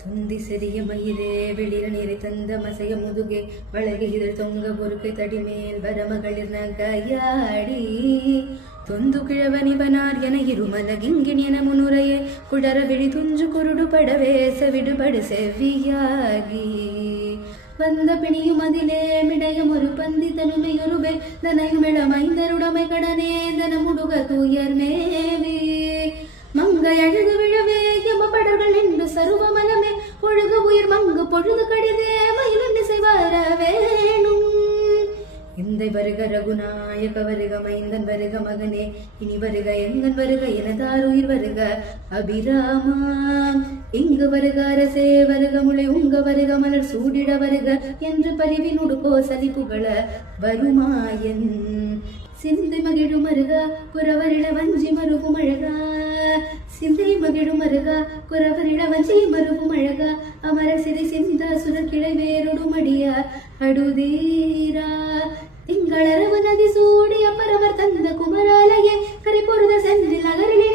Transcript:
துந்தி செறிய மயிலே வெளிர நீரை தந்த மசைய முதுகே வளகை இதழ் தொங்க பொறுக்கை தடிமேல் வர மகளிர் நகையாடி தொந்து கிழவனிவனார் என இருமலகிங்கின் என முன்னுரையே குடர விழி துஞ்சு குருடு படவேச விடுபடு செவ்வியாகி வந்த பிணியும் அதிலே மிடயம் ஒரு பந்தி தனுமையொருபே தனையுமிழமைந்தருடமை கடனே தன முடுக தூயர் மேவி மங்கை அழுது விழவே யமபடர்கள் நின்று சருவமலமே ஒழுகு உயிர் மங்கு பொழுது கடிதே மயிலண்டு செய்வார வேணும் இந்த வருக ரகுநாயக வருக மைந்தன் வருக மகனே இனி வருக எங்கன் வருக எனதார் உயிர் வருக அபிராமா இங்கு வருக அரசே வருக முளை உங்க வருக மலர் சூடிட வருக என்று பரிவினுடு கோசலி புகழ வருமாயன் சிந்தை மகிழும் அருக குறவரிட வஞ்சி மருகும் அழகா சிந்தை மகிழும் அருக குறவரிட வஞ்சி மருகும் அழகா அமர சிறை சிந்த சுரர் கிளை வேறொடும் அடிய அடுதீரா திங்களரவு நதி சூடிய பரவர் தந்த குமராலயே கரை பொருத சென்றில் நகரிலே